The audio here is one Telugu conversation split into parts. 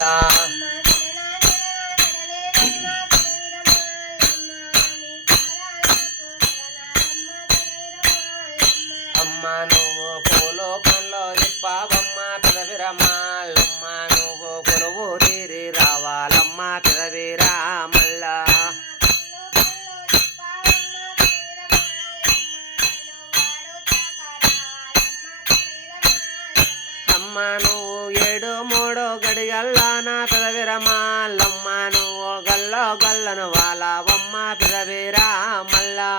అమ్మ నువ్వు పూలు పండ్లు ఇప్పావమ్మ పెదవిరమాలమ్మ నువ్వు కొలువు తీరి రావాలమ్మ పెదవిరా మల్లా అమ్మ నువ్వు 7-3 గడియల్లాన పెదవిరమాలమ్మ నువ్వు గల్లో గల్లను వాలవమ్మ పెదవిరా మల్లా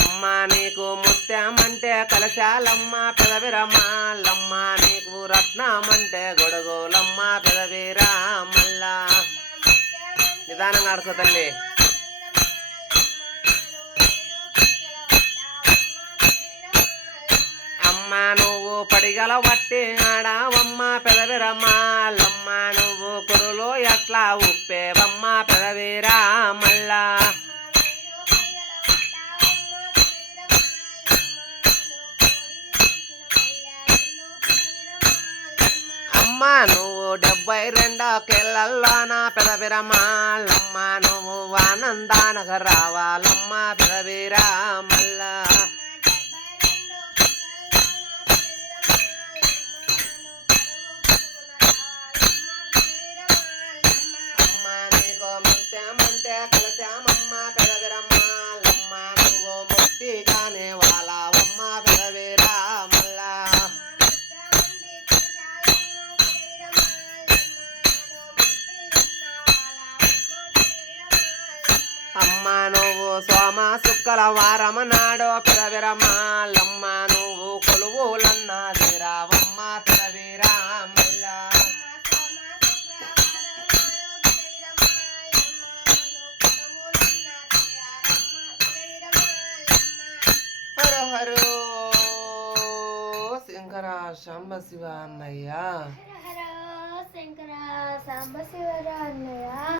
అమ్మ నీకు ముత్యమంటే కలశాలమ్మ పెదవిరమాలమ్మ నీకు రత్నమంటే గొడుగులమ్మ పెదవిరా మల్లా నిదానంగా ఆడుకో తల్లి. అమ్మ నువ్వు పడిగల వట్టి ఆడావమ్మ పెదవిరమాలమ్మ నువ్వు కురులు ఎట్లా ఉప్పేవమ్మ పెదవిరా మల్లా అమ్మ నువ్వు 72 కేళ్ళల్లోన పెదవిరమాలమ్మ నువ్వు ఆనందానకు రావాలమ్మ పెదవిరా మల్లా అమ్మ నీకు ముత్యమంటే కలశామమ్మ పెదవిరమాలమ్మ నువ్వు ముత్తిగానే వాలవమ్మ పెదవిరా మల్లా అమ్మ నువ్వు సోమ శుక్కల వారమ నాడో పెదవిరమాలమ్మ నువ్వు కొలువులన్నది రావమ్మ పెదవిరా మల్లా హర హరో శంకర సాంబ శివ అన్నయ్య.